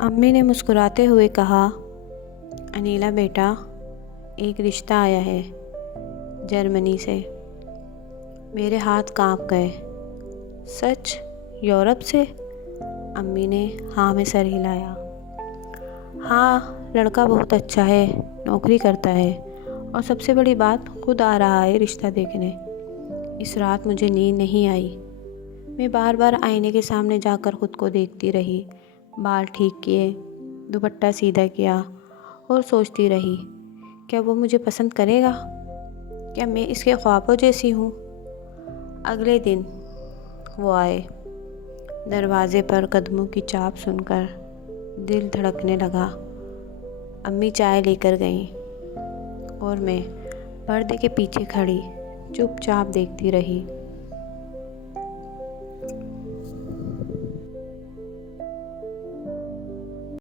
अम्मी ने मुस्कुराते हुए कहा, अनीला बेटा, एक रिश्ता आया है जर्मनी से। मेरे हाथ कांप गए। सच? यूरोप से? अम्मी ने हाँ में सर हिलाया। हाँ, लड़का बहुत अच्छा है, नौकरी करता है और सबसे बड़ी बात, खुद आ रहा है रिश्ता देखने। इस रात मुझे नींद नहीं आई। मैं बार बार आईने के सामने जाकर खुद को देखती रही। बाल ठीक किए, दुपट्टा सीधा किया और सोचती रही, क्या वो मुझे पसंद करेगा? क्या मैं इसके ख्वाबों जैसी हूँ? अगले दिन वो आए। दरवाजे पर कदमों की चाप सुनकर दिल धड़कने लगा। अम्मी चाय लेकर गईं और मैं पर्दे के पीछे खड़ी चुपचाप देखती रही।